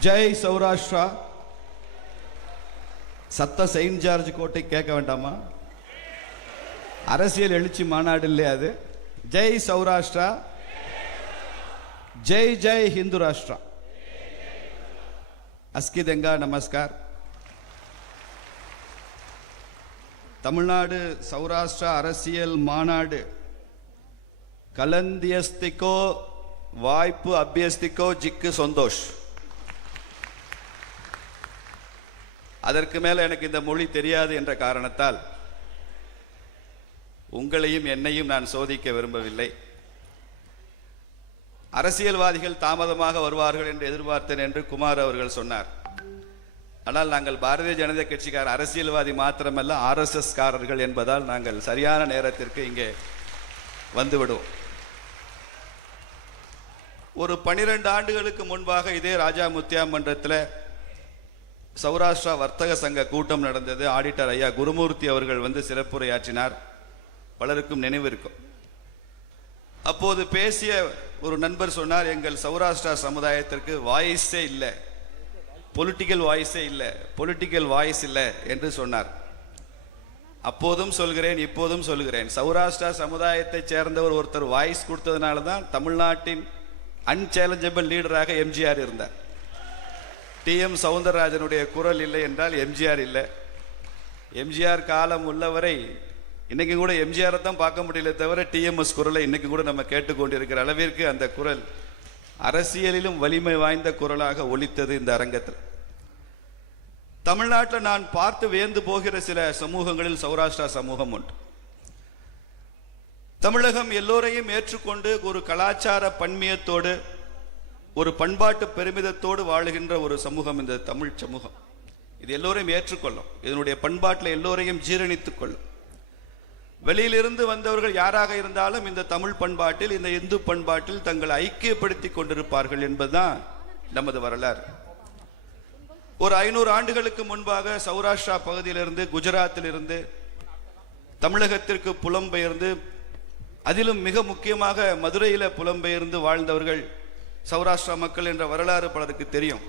ஜெய் சௌராஷ்டிரா. சத்த Saint George கோட்டை கேட்க வேண்டாமா? அரசியல் எழுச்சி மாநாடு இல்லையா அது? ஜெய் சௌராஷ்டிரா. ஜெய் ஜெய் ஹிந்து ராஷ்டிரா. அஸ்கிதெங்கா நமஸ்கார். தமிழ்நாடு சௌராஷ்டிரா அரசியல் மாநாடு. கலந்தியஸ்திக்கோ வாய்ப்பு அபியஸ்திக்கோ ஜிக்கு சந்தோஷ். அதற்கு மேலே எனக்கு இந்த மொழி தெரியாது என்ற காரணத்தால் உங்களையும் என்னையும் நான் சோதிக்க விரும்பவில்லை. அரசியல்வாதிகள் தாமதமாக வருவார்கள் என்று எதிர்பார்த்தேன் என்று குமார் அவர்கள் சொன்னார். ஆனால் நாங்கள் பாரதிய ஜனதா கட்சிக்கார அரசியல்வாதி மாத்திரமல்ல ஆர்எஸ்எஸ் காரர்கள் என்பதால் நாங்கள் சரியான நேரத்திற்கு இங்கே வந்துவிடுவோம். ஒரு பனிரெண்டு ஆண்டுகளுக்கு முன்பாக இதே ராஜா முத்தியா மன்றத்தில் சௌராஷ்டிரா வர்த்தக சங்க கூட்டம் நடந்தது. ஆடிட்டர் ஐயா குருமூர்த்தி அவர்கள் வந்து சிறப்புரையாற்றினார். பலருக்கும் நினைவு இருக்கும். அப்போது பேசிய ஒரு நண்பர் சொன்னார் எங்கள் சௌராஷ்டிரா சமுதாயத்திற்கு வாய்ஸே இல்லை. பொலிட்டிக்கல் வாய்ஸே இல்லை. பொலிட்டிக்கல் வாய்ஸ் இல்லை என்று சொன்னார். அப்போதும் சொல்கிறேன் இப்போதும் சொல்கிறேன். சௌராஷ்டிரா சமுதாயத்தைச் சேர்ந்தவர் ஒருத்தர் வாய்ஸ் கொடுத்ததுனால தான் தமிழ்நாட்டின் அன்சேலஞ்சபிள் லீடராக எம்ஜிஆர் இருந்தார். டி எம் சவுந்தரராஜனுடைய குரல் இல்லை என்றால் எம்ஜிஆர் இல்லை. எம்ஜிஆர் காலம் உள்ளவரை இன்னைக்கு கூட எம்ஜிஆரை தான் பார்க்க முடியல தவிர டிஎம்எஸ் குரலை இன்னைக்கு கூட நம்ம கேட்டுக்கொண்டிருக்கிற அளவிற்கு அந்த குரல் அரசியலிலும் வலிமை வாய்ந்த குரலாக ஒலித்தது இந்த அரங்கத்தில். தமிழ்நாட்டில் நான் பார்த்து வியந்து போகிற சில சமூகங்களில் சௌராஷ்டிரா சமூகம் உண்டு. தமிழகம் எல்லோரையும் ஏற்றுக்கொண்டு ஒரு கலாச்சார பன்மியத்தோடு ஒரு பண்பாட்டு பெருமிதத்தோடு வாழுகின்ற ஒரு சமூகம் இந்த தமிழ் சமூகம். இது எல்லோரையும் ஏற்றுக்கொள்ளும். இதனுடைய பண்பாட்டில் எல்லோரையும் ஜீரணித்துக் கொள்ளும். வெளியிலிருந்து வந்தவர்கள் யாராக இருந்தாலும் இந்த தமிழ் பண்பாட்டில் இந்த இந்து பண்பாட்டில் தங்களை ஐக்கியப்படுத்தி கொண்டிருப்பார்கள் என்பதுதான் நமது வரலாறு. ஒரு ஐநூறு ஆண்டுகளுக்கு முன்பாக சௌராஷ்டிரா பகுதியிலிருந்து குஜராத்திலிருந்து தமிழகத்திற்கு புலம்பெயர்ந்து அதிலும் மிக முக்கியமாக மதுரையில் புலம்பெயர்ந்து வாழ்ந்தவர்கள் சௌராஷ்டிரா மக்கள் என்ற வரலாறு பலருக்கு தெரியும்.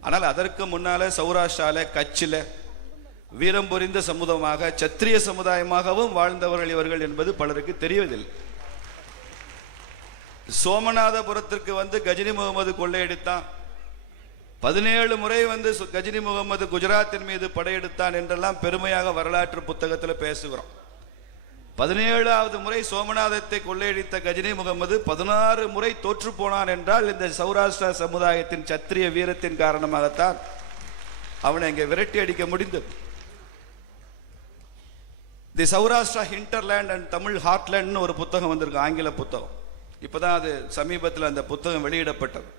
ஆனால் அதற்கு முன்னால சௌராஷ்டிரால கச்சில வீரம் புரிந்த சமுதாயமாக சத்திரிய சமுதாயமாகவும் வாழ்ந்தவர்கள் இவர்கள் என்பது பலருக்கு தெரியவதில்லை சோமநாதபுரத்திற்கு வந்து கஜினி முகமது கொள்ளையடித்தான். பதினேழு முறை வந்து சு- கஜினி முகமது குஜராத்தின் மீது படையெடுத்தான் என்றெல்லாம் பெருமையாக வரலாற்று புத்தகத்தில் பேசுகிறோம். பதினேழாவது முறை சோமநாதத்தை கொள்ளையடித்த கஜினி முகமது பதினாறு முறை தோற்று போனான் என்றால் இந்த சௌராஷ்டிரா சமுதாயத்தின் சத்திரிய வீரத்தின் காரணமாகத்தான் அவனை இங்கே விரட்டி அடிக்க முடிந்தது. The Saurashtra hinterland and Tamil ஹார்ட்லேண்ட்னு ஒரு புத்தகம் வந்திருக்கு ஆங்கில புத்தகம். இப்போ தான் அது சமீபத்தில் அந்த புத்தகம் வெளியிடப்பட்டது.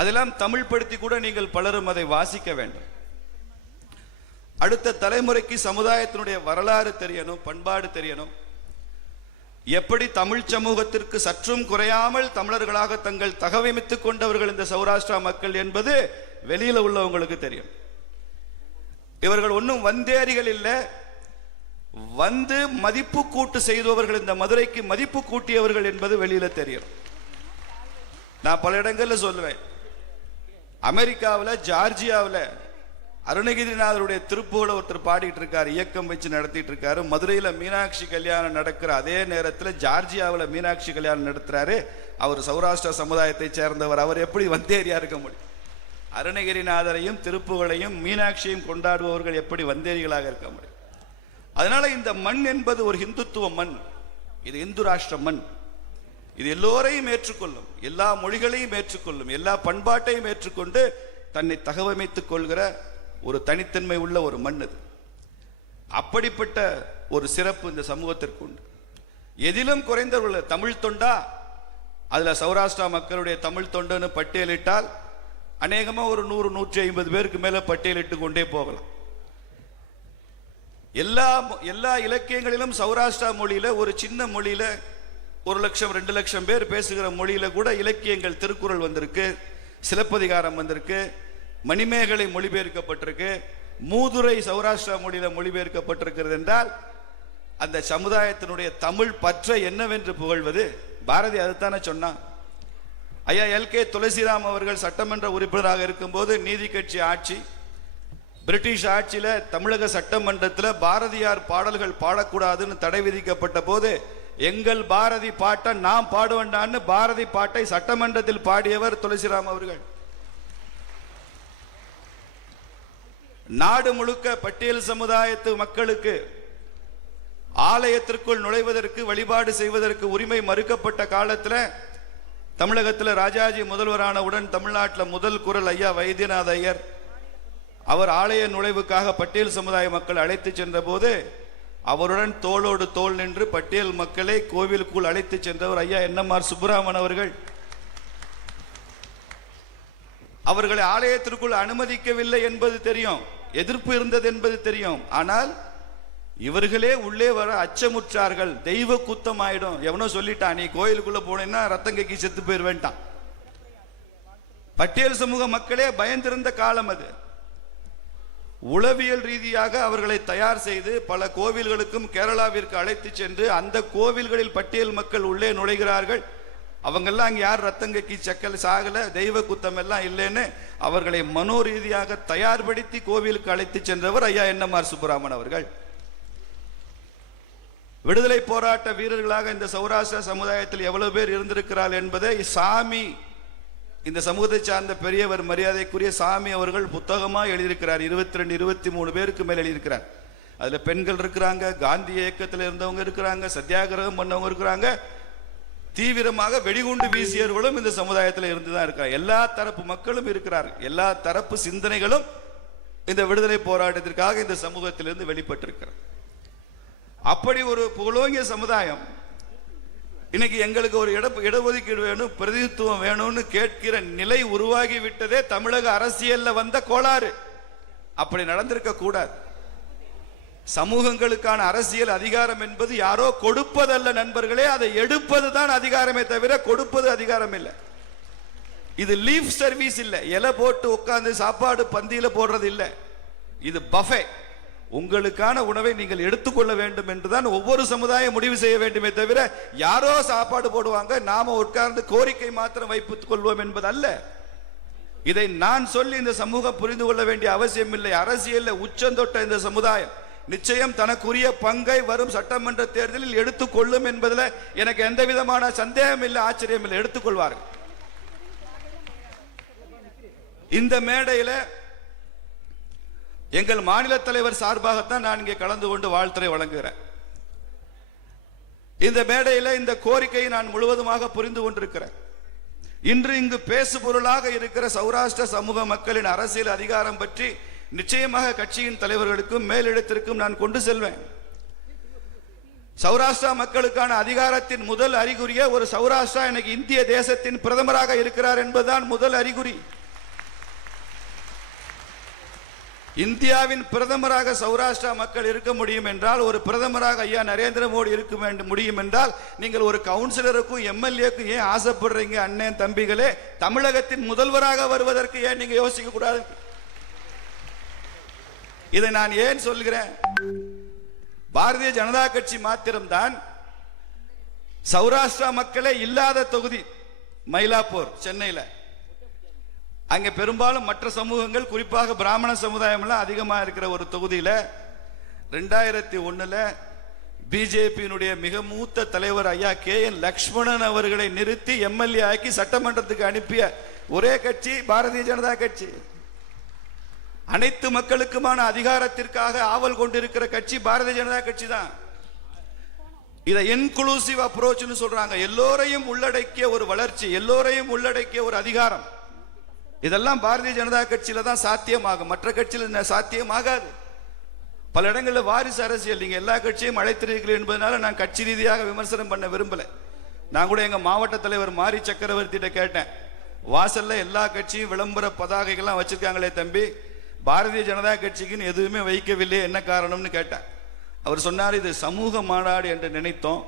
அதெல்லாம் தமிழ் படுத்தி கூட நீங்கள் பலரும் அதை வாசிக்க வேண்டும். அடுத்த தலைமுறைக்கு சமுதாயத்தினுடைய வரலாறு தெரியணும் பண்பாடு தெரியணும். எப்படி தமிழ் சமூகத்திற்கு சற்றும் குறையாமல் தமிழர்களாக தங்கள் தகவமைத்துக் கொண்டவர்கள் இந்த சௌராஷ்டிரா மக்கள் என்பது வெளியில உள்ளவங்களுக்கு தெரியும். இவர்கள் ஒன்றும் வந்தேரிகள் இல்லை. வந்து மதிப்பு கூட்டு செய்தவர்கள் இந்த மதுரைக்கு மதிப்பு கூட்டியவர்கள் என்பது வெளியில தெரியும். நான் பல இடங்கள்ல சொல்லுவேன். அமெரிக்காவில் ஜார்ஜியாவில் அருணகிரிநாதருடைய திருப்புகளை ஒருத்தர் பாடிட்டு இருக்காரு இயக்கம் வச்சு நடத்திட்டு இருக்காரு. மதுரையில் மீனாட்சி கல்யாணம் நடக்கிற அதே நேரத்தில் ஜார்ஜியாவில் மீனாட்சி கல்யாணம் நடத்துறாரு. அவர் சௌராஷ்டிரா சமுதாயத்தை சேர்ந்தவர். அவர் எப்படி வந்தேரியா இருக்க முடியும்? அருணகிரிநாதரையும் திருப்புகளையும் மீனாட்சியையும் கொண்டாடுபவர்கள் எப்படி வந்தேரிகளாக இருக்க முடியும்? அதனால இந்த மண் என்பது ஒரு இந்துத்துவ மண். இது இந்து ராஷ்டிர மண். இது எல்லோரையும் ஏற்றுக்கொள்ளும். எல்லா மொழிகளையும் ஏற்றுக்கொள்ளும். எல்லா பண்பாட்டையும் ஏற்றுக்கொண்டு தன்னை தகவமைத்துக் கொள்கிற ஒரு தனித்தன்மை உள்ள ஒரு மண் அது. அப்படிப்பட்ட ஒரு சிறப்பு இந்த சமூகத்திற்கு உண்டு. எதிலும் குறைந்தவர்கள் தமிழ் தொண்டா? அதில் சௌராஷ்டிரா மக்களுடைய தமிழ் தொண்டுன்னு பட்டியலிட்டால் அநேகமாக ஒரு நூறு நூற்றி ஐம்பது பேருக்கு மேலே பட்டியலிட்டு கொண்டே போகலாம். எல்லா எல்லா இலக்கியங்களிலும் சௌராஷ்டிரா மொழியில் ஒரு சின்ன மொழியில் ஒரு லட்சம் ரெண்டு லட்சம் பேர் பேசுகிற மொழியில் கூட இலக்கியங்கள் திருக்குறள் வந்திருக்கு சிலப்பதிகாரம் வந்திருக்கு மணிமேகலை மொழிபெயர்க்கப்பட்டிருக்கு. மூதுரை சௌராஷ்டிரா மொழியில மொழிபெயர்க்கப்பட்டிருக்கிறது என்றால் அந்த சமுதாயத்தினுடைய தமிழ் பற்ற என்னவென்று புகழ்வது? பாரதி அதுதானே சொன்னான் ஐயா எல். கே. துளசிராம் அவர்கள் சட்டமன்ற உறுப்பினராக இருக்கும்போது நீதி கட்சி ஆட்சி பிரிட்டிஷ் ஆட்சியில் தமிழக சட்டமன்றத்தில் பாரதியார் பாடல்கள் பாடக்கூடாதுன்னு தடை விதிக்கப்பட்ட போது எங்கள் பாரதி பாட்டை நாம் பாடுவேண்டான்னு பாரதி பாட்டை சட்டமன்றத்தில் பாடியவர் துளசிராம் அவர்கள். நாடு முழுக்க பட்டியல் சமுதாயத்து மக்களுக்கு ஆலயத்திற்குள் நுழைவதற்கு வழிபாடு செய்வதற்கு உரிமை மறுக்கப்பட்ட காலத்தில் தமிழகத்தில் ராஜாஜி முதல்வரானவுடன் தமிழ்நாட்டில் முதல் குரல் ஐயா வைத்தியநாத ஐயர். அவர் ஆலய நுழைவுக்காக பட்டியல் சமுதாய மக்கள் அழைத்து சென்ற போது அவருடன் தோளோடு தோள் நின்று பட்டியல் மக்களை கோவிலுக்குள் அழைத்து சென்றவர் ஐயா என்எம்ஆர் சுப்புராமன் அவர்கள். அவர்களை ஆலயத்திற்குள் அனுமதிக்கவில்லை என்பது தெரியும். எதிர்ப்பு இருந்தது என்பது தெரியும். ஆனால் இவர்களே உள்ளே வர அச்சமுற்றார்கள். தெய்வ குத்தம் ஆயிடும் எவனோ சொல்லிட்டான் நீ கோயிலுக்குள்ள போனேன்னா ரத்தம் கக்கி செத்து போயிருவேன்ட்டான். பட்டியல் சமூக மக்களே பயந்திருந்த காலம் அது. உளவியல் ரீதியாக அவர்களை தயார் செய்து பல கோவில்களுக்கும் கேரளாவிற்கு அழைத்து சென்று அந்த கோவில்களில் பட்டியல் மக்கள் உள்ளே நுழைகிறார்கள். அவங்கெல்லாம் அங்கே யார் ரத்தங்கக்கி செக்கல் சாகல தெய்வ குத்தம் எல்லாம் இல்லைன்னு அவர்களை மனோரீதியாக தயார்படுத்தி கோவிலுக்கு அழைத்து சென்றவர் ஐயா என்எம்ஆர் சுப்புராமன் அவர்கள். விடுதலை போராட்ட வீரர்களாக இந்த சௌராஷ்டிர சமுதாயத்தில் எவ்வளவு பேர் இருந்திருக்கிறார் என்பதை சாமி இந்த சமூகத்தை சார்ந்த பெரியவர் மரியாதைக்குரிய சாமி அவர்கள் புத்தகமாக எழுதியிருக்கிறார். இருபத்தி ரெண்டு இருபத்தி மூணு பேருக்கு மேல் எழுதியிருக்கிறார். அதில் பெண்கள் இருக்கிறாங்க காந்தி இயக்கத்தில் இருந்தவங்க இருக்கிறாங்க சத்தியாகிரகம் பண்ணவங்க இருக்கிறாங்க. தீவிரமாக வெடிகுண்டு வீசியவர்களும் இந்த சமுதாயத்தில் இருந்துதான் இருக்காங்க எல்லா தரப்பு மக்களும் இருக்கிறார். எல்லா தரப்பு சிந்தனைகளும் இந்த விடுதலை போராட்டத்திற்காக இந்த சமூகத்திலிருந்து வெளிப்பட்டிருக்கிறார் அப்படி ஒரு புகழோங்கிய சமுதாயம் இன்னைக்கு எங்களுக்கு ஒரு இட இடஒதுக்கீடு வேணும் பிரதிநிதித்துவம் வேணும்னு கேட்கிற நிலை உருவாகி விட்டதே தமிழக அரசியல்ல வந்த கோளாறு. அப்படி நடந்திருக்க கூடாது. சமூகங்களுக்கான அரசியல் அதிகாரம் என்பது யாரோ கொடுப்பதல்ல நண்பர்களே அதை எடுப்பது தான் அதிகாரமே தவிர கொடுப்பது அதிகாரம் இல்லை. இது லீஃப் சர்வீஸ் இல்லை. இலை போட்டு உட்காந்து சாப்பாடு பந்தியில் போடுறது இல்லை. இது பஃபே உங்களுக்கான உணவை நீங்கள் எடுத்துக்கொள்ள வேண்டும் என்றுதான் ஒவ்வொரு சமுதாயம் முடிவு செய்ய வேண்டுமே தவிர யாரோ சாப்பாடு போடுவாங்க நாம உட்கார்ந்து கோரிக்கை மாத்திரம் வைப்புக் கொள்வோம் என்பது அல்ல இதை நான் சொல்லி இந்த சமூகம் புரிந்து கொள்ள வேண்டிய அவசியம் இல்லை. அரசியலில் உச்சந்தொட்ட இந்த சமுதாயம். நிச்சயம் தனக்குரிய பங்கை வரும் சட்டமன்ற தேர்தலில் எடுத்துக்கொள்ளும் என்பதில் எனக்கு எந்த விதமான சந்தேகம் இல்லை ஆச்சரியம் இல்லை எடுத்துக்கொள்வார்கள். இந்த மேடையில் எங்கள் மாநில தலைவர் சார்பாகத்தான் நான் இங்கே கலந்து கொண்டு வாழ்த்துறை வழங்குகிறேன். இந்த மேடையில் இந்த கோரிக்கையை நான் முழுவதுமாக புரிந்து கொண்டிருக்கிறேன். இன்று இங்கு பேசு பொருளாக இருக்கிற சௌராஷ்டிர சமூக மக்களின் அரசியல் அதிகாரம் பற்றி நிச்சயமாக கட்சியின் தலைவர்களுக்கும் மேலிடத்திற்கும் நான் கொண்டு செல்வேன். சௌராஷ்டிரா மக்களுக்கான அதிகாரத்தின் முதல் அறிகுறிய ஒரு சௌராஷ்டிரா எனக்கு இந்திய தேசத்தின் பிரதமராக இருக்கிறார் என்பதுதான் முதல் அறிகுறி. இந்தியாவின் பிரதமராக சௌராஷ்டிரா மக்கள் இருக்க முடியும் என்றால் ஒரு பிரதமராக ஐயா நரேந்திர மோடி இருக்க வேண்டும் முடியும் என்றால் நீங்கள் ஒரு கவுன்சிலருக்கும் எம்எல்ஏக்கும் ஏன் ஆசைப்படுறீங்க அண்ணன் தம்பிகளே? தமிழகத்தின் முதல்வராக வருவதற்கு ஏன் நீங்க யோசிக்க கூடாது? இதை நான் ஏன் சொல்கிறேன்? பாரதிய ஜனதா கட்சி மாத்திரம்தான் சௌராஷ்டிரா மக்களே இல்லாத தொகுதி மயிலாப்பூர் சென்னையில. அங்க பெரும்பாலும் மற்ற சமூகங்கள் குறிப்பாக பிராமண சமுதாயம் எல்லாம் அதிகமா இருக்கிற ஒரு தொகுதியில ரெண்டாயிரத்தி ஒண்ணுல பிஜேபியினுடைய மிக மூத்த தலைவர் ஐயா கே என் லக்ஷ்மணன் அவர்களை நிறுத்தி எம்எல்ஏ ஆக்கி சட்டமன்றத்துக்கு அனுப்பிய ஒரே கட்சி பாரதிய ஜனதா கட்சி. அனைத்து மக்களுக்குமான அதிகாரத்திற்காக ஆவல் கொண்டிருக்கிற கட்சி பாரதிய ஜனதா கட்சி தான் இதை இன்க்ளூசிவ் அப்ரோச்னு சொல்றாங்க. எல்லோரையும் உள்ளடக்கிய ஒரு வளர்ச்சி எல்லோரையும் உள்ளடக்கிய ஒரு அதிகாரம். இதெல்லாம் பாரதிய ஜனதா கட்சியில தான் சாத்தியமாகும். மற்ற கட்சியில சாத்தியமாகாது? பல இடங்களில் வாரிசு அரசியல். நீங்க எல்லா கட்சியும் அழைத்திருக்கிறீர்கள் என்பதனால நான் கட்சி ரீதியாக விமர்சனம் பண்ண விரும்பல. நான் கூட எங்க மாவட்ட தலைவர் மாரி சக்கரவர்த்திகிட்ட கேட்டேன். வாசல்ல எல்லா கட்சியும் விளம்பர பதாகைகள்லாம் வச்சிருக்காங்களே தம்பி. பாரதிய ஜனதா கட்சிக்குன்னு எதுவுமே வைக்கவில்லை என்ன காரணம்னு கேட்டேன் அவர் சொன்னார் இது சமூக மாநாடு என்று நினைத்தோம்.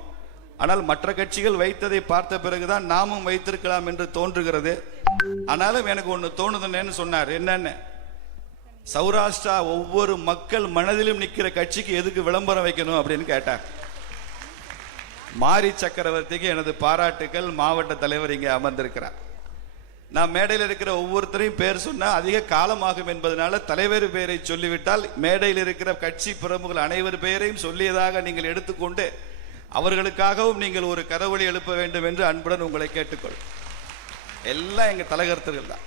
ஆனால் மற்ற கட்சிகள் வைத்ததை பார்த்த பிறகுதான் நாமும் வைத்திருக்கலாம் என்று தோன்றுகிறது. ஆனாலும் எனக்கு ஒன்று தோணுதுன்னு சொன்னார். என்னன்னு? சௌராஷ்டிரா ஒவ்வொரு மக்கள் மனதிலும் நிற்கிற கட்சிக்கு எதுக்கு விளம்பரம் வைக்கணும் அப்படின்னு கேட்டார். மாரி சக்கரவர்த்திக்கு எனது பாராட்டுக்கள் மாவட்ட தலைவர் இங்கே அமர்ந்திருக்கிறார். நான் மேடையில் இருக்கிற ஒவ்வொருத்தரையும் பேர் சொன்னால் அதிக காலமாகும் என்பதனால தலைவர் பெயரை சொல்லிவிட்டால் மேடையில் இருக்கிற கட்சி பிரமுகள் அனைவர் பெயரையும் சொல்லியதாக நீங்கள் எடுத்துக்கொண்டு அவர்களுக்காகவும் நீங்கள் ஒரு கரவொலி எழுப்ப வேண்டும் என்று அன்புடன் உங்களை கேட்டுக்கொள். எல்லாம் எங்கள் தலைகர்த்தர்கள் தான்.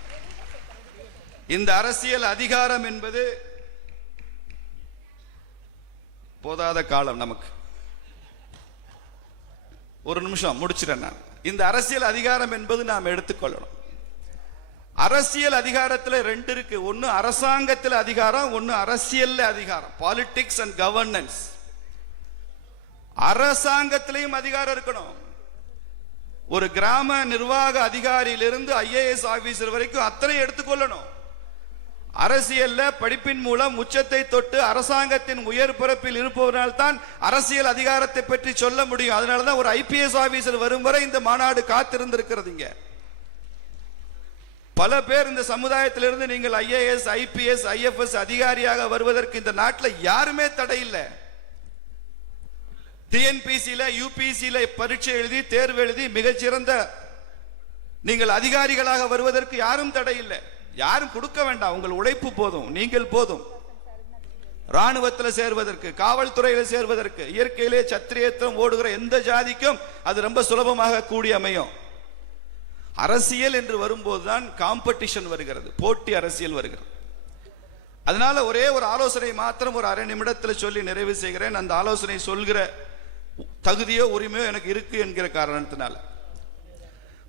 இந்த அரசியல் அதிகாரம் என்பது போதாத காலம் நமக்கு. ஒரு நிமிஷம் முடிச்சிடறேன் நான். இந்த அரசியல் அதிகாரம் என்பது நாம் எடுத்துக்கொள்ளணும். அரசியல் அதிகாரத்தில் ரெண்டு இருக்கு. ஒன்று அரசாங்கத்தில் அதிகாரம் ஒன்று அரசியல்ல அதிகாரம். பாலிடிக்ஸ் அண்ட் கவர்னன்ஸ் அரசாங்கத்திலையும் அதிகாரம் இருக்கணும். ஒரு கிராம நிர்வாக அதிகாரியிலிருந்து ஐஏஎஸ் ஆபீசர் வரைக்கும் அத்தனை எடுத்துக்கொள்ளணும். அரசியல்ல படிப்பின் மூலம் உச்சத்தை தொட்டு அரசாங்கத்தின் உயர் பிறப்பில் இருப்பவரால் தான் அரசியல் அதிகாரத்தை பற்றி சொல்ல முடியும். அதனால தான் ஒரு ஐபிஎஸ் ஆபீசர் வரும் வரை இந்த மாநாடு காத்திருந்திருக்கிறதுங்க பல பேர் இந்த சமுதாயத்திலிருந்து நீங்கள் ஐஏஎஸ் ஐபிஎஸ் ஐஎஃப்எஸ் அதிகாரியாக வருவதற்கு இந்த நாட்டில் யாருமே தடை இல்லை. டிஎன்பிசியில் யூபிசியில் பரீட்சை எழுதி தேர்வு எழுதி மிகச்சிறந்த நீங்கள் அதிகாரிகளாக வருவதற்கு யாரும் தடை இல்லை. யாரும் கொடுக்க வேண்டாம். உங்கள் உழைப்பு போதும் நீங்கள் போதும். ராணுவத்தில் சேர்வதற்கு காவல்துறையில் சேர்வதற்கு இயற்கையிலே சத்திரியத்துவம் ஓடுகிற எந்த ஜாதிக்கும் அது ரொம்ப சுலபமாக கூடி அமையும். அரசியல் என்று வரும்போதுதான் காம்படிஷன் வருகிறது. போட்டி அரசியல் வருகிறது. அதனால ஒரே ஒரு ஆலோசனை மாத்திரம் ஒரு அரை நிமிடத்தில் சொல்லி நிறைவு செய்கிறேன். அந்த ஆலோசனை சொல்கிற தகுதியோ உரிமையோ எனக்கு இருக்கு என்கிற காரணத்தினால.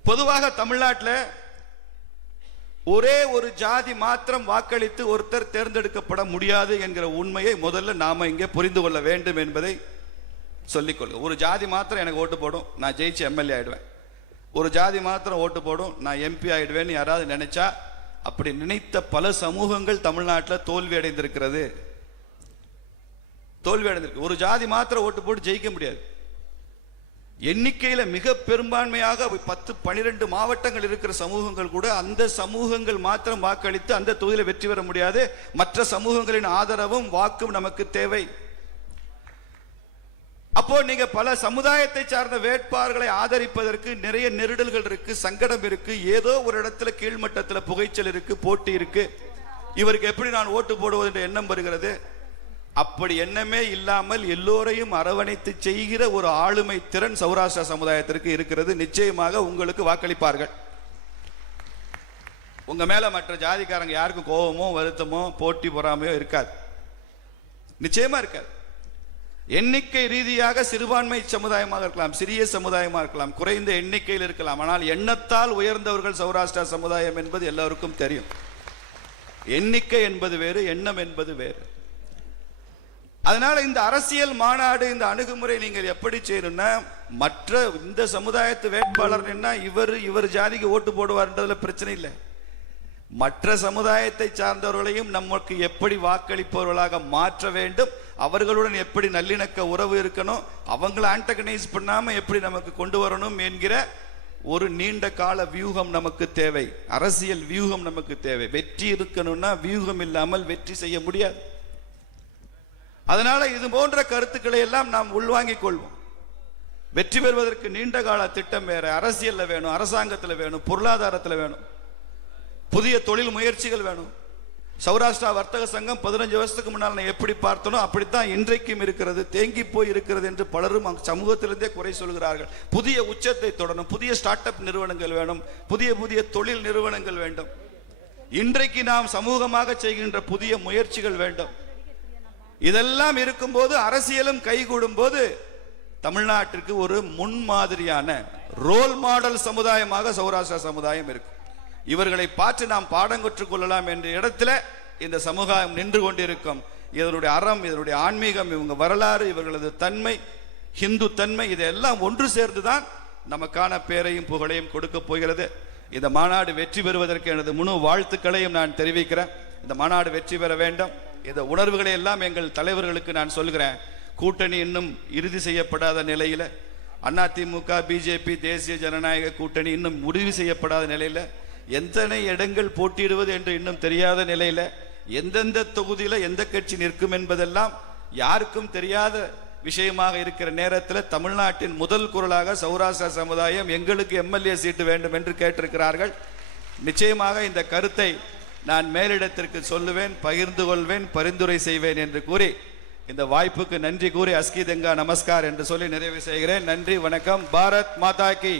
பொதுவாக தமிழ்நாட்டில் ஒரே ஒரு ஜாதி மாத்திரம் வாக்களித்து ஒருத்தர் தேர்ந்தெடுக்கப்பட முடியாது என்கிற உண்மையை முதல்ல நாம இங்கே புரிந்து கொள்ள வேண்டும் என்பதை சொல்லிக்கொள்க ஒரு ஜாதி மாத்திரம் எனக்கு ஓட்டு போடும். நான் ஜெயிச்சு எம்எல்ஏ ஆயிடுவேன். ஒரு ஜாதி மாத்திரம் ஓட்டு போடும் நான் எம்பி ஆயிடுவேன்னு யாராவது நினைச்சா அப்படி நினைத்த பல சமூகங்கள் தமிழ்நாட்டில் தோல்வி அடைந்திருக்கிறது. தோல்வி அடைந்திருக்கு. ஒரு ஜாதி மாத்திரம் ஓட்டு போட்டு ஜெயிக்க முடியாது. எண்ணிக்கையில் மிக பெரும்பான்மையாக பத்து பனிரெண்டு மாவட்டங்கள் இருக்கிற சமூகங்கள் கூட அந்த சமூகங்கள் மாத்திரம் வாக்களித்து அந்த தொகுதியில் வெற்றி பெற முடியாது. மற்ற சமூகங்களின் ஆதரவும் வாக்கும் நமக்கு தேவை. அப்போ நீங்க பல சமுதாயத்தை சார்ந்த வேட்பாளர்களை ஆதரிப்பதற்கு நிறைய நெருடல்கள் இருக்கு சங்கடம் இருக்கு ஏதோ ஒரு இடத்துல கீழ்மட்டத்தில் புகைச்சல் இருக்கு போட்டி இருக்கு. இவருக்கு எப்படி நான் ஓட்டு போடுவது என்ற எண்ணம் வருகிறது? அப்படி எண்ணமே இல்லாமல் எல்லோரையும் அரவணைத்து செய்கிற ஒரு ஆளுமை திறன் சௌராஷ்டிரா சமுதாயத்திற்கு இருக்கிறது. நிச்சயமாக உங்களுக்கு வாக்களிப்பார்கள். உங்க மேல மற்ற ஜாதிக்காரங்க யாருக்கும் கோபமோ வருத்தமோ போட்டி பொறாமையோ இருக்காது. நிச்சயமா இருக்காது. எண்ணிக்கை ரீதியாக சிறுபான்மை சமுதாயமாக இருக்கலாம் சிறிய சமுதாயமாக இருக்கலாம் குறைந்த எண்ணிக்கையில் இருக்கலாம். ஆனால் எண்ணத்தால் உயர்ந்தவர்கள் சௌராஷ்டிரா சமுதாயம் என்பது எல்லோருக்கும் தெரியும். எண்ணிக்கை என்பது வேறு எண்ணம் என்பது வேறு. அதனால இந்த அரசியல் மாநாடு இந்த அணுகுமுறை நீங்கள் எப்படி செய்யணும்னா மற்ற இந்த சமுதாயத்து வேட்பாளர் என்ன இவர் இவர் ஜாதிக்கு ஓட்டு போடுவார்ன்றதுல பிரச்சனை இல்லை. மற்ற சமுதாயத்தை சார்ந்தவர்களையும் நமக்கு எப்படி வாக்களிப்பவர்களாக மாற்ற வேண்டும் அவர்களுடன் எப்படி நல்லிணக்க உறவு இருக்கணும் அவங்கள ஆண்டகனைஸ் பண்ணாம எப்படி நமக்கு கொண்டு வரணும் என்கிற ஒரு நீண்ட கால வியூகம் நமக்கு தேவை. அரசியல் வியூகம் நமக்கு தேவை. வெற்றி இருக்கணும்னா வியூகம் இல்லாமல் வெற்றி செய்ய முடியாது. அதனால இது போன்ற கருத்துக்களை எல்லாம் நாம் உள்வாங்கிக் கொள்வோம். வெற்றி பெறுவதற்கு நீண்ட கால திட்டம் வேற அரசியல்ல வேணும் அரசாங்கத்தில் வேணும் பொருளாதாரத்தில் வேணும். புதிய தொழில் முயற்சிகள் வேணும். சௌராஷ்டிரா வர்த்தக சங்கம் பதினஞ்சு வருஷத்துக்கு முன்னால் நான் எப்படி பார்த்தனோ அப்படித்தான் இன்றைக்கும் இருக்கிறது தேங்கி போய் இருக்கிறது என்று பலரும் அங்கு சமூகத்திலிருந்தே குறை சொல்கிறார்கள். புதிய உச்சத்தை தொடரும் புதிய ஸ்டார்ட் அப் நிறுவனங்கள் வேணும் புதிய புதிய தொழில் நிறுவனங்கள் வேண்டும். இன்றைக்கு நாம் சமூகமாக செய்கின்ற புதிய முயற்சிகள் வேண்டும். இதெல்லாம் இருக்கும்போது அரசியலும் கைகூடும் போது தமிழ்நாட்டிற்கு ஒரு முன்மாதிரியான ரோல் மாடல் சமுதாயமாக சௌராஷ்டிரா சமுதாயம் இருக்கு. இவர்களை பார்த்து நாம் பாடம் கற்றுக் கொள்ளலாம் என்ற இடத்துல இந்த சமுதாயம் நின்று கொண்டிருக்கும். இதனுடைய அறம் இதனுடைய ஆன்மீகம் இவங்க வரலாறு இவர்களது தன்மை ஹிந்து தன்மை இதெல்லாம் ஒன்று சேர்ந்து தான் நமக்கான பேரையும் புகழையும் கொடுக்க போகிறது. இந்த மாநாடு வெற்றி பெறுவதற்கு எனது முழு வாழ்த்துக்களையும் நான் தெரிவிக்கிறேன். இந்த மாநாடு வெற்றி பெற வேண்டும். இந்த உணர்வுகளை எல்லாம் எங்கள் தலைவர்களுக்கு நான் சொல்கிறேன். கூட்டணி இன்னும் இறுதி செய்யப்படாத நிலையில் அதிமுக பிஜேபி தேசிய ஜனநாயக கூட்டணி இன்னும் முடிவு செய்யப்படாத நிலையில் எத்தனை இடங்கள் போட்டியிடுவது என்று இன்னும் தெரியாத நிலையில எந்தெந்த தொகுதியில எந்த கட்சி நிற்கும் என்பதெல்லாம் யாருக்கும் தெரியாத விஷயமாக இருக்கிற நேரத்தில் தமிழ்நாட்டின் முதல் குரலாக சௌராஷ்டிரா சமுதாயம் எங்களுக்கு எம்எல்ஏ சீட்டு வேண்டும் என்று கேட்டிருக்கிறார்கள். நிச்சயமாக இந்த கருத்தை நான் மேலிடத்திற்கு சொல்லுவேன் பகிர்ந்து கொள்வேன் பரிந்துரை செய்வேன் என்று கூறி இந்த வாய்ப்புக்கு நன்றி கூறி அஸ்கி தெங்கா நமஸ்கார் என்று சொல்லி நிறைவு செய்கிறேன். நன்றி வணக்கம். பாரத் மாதா கி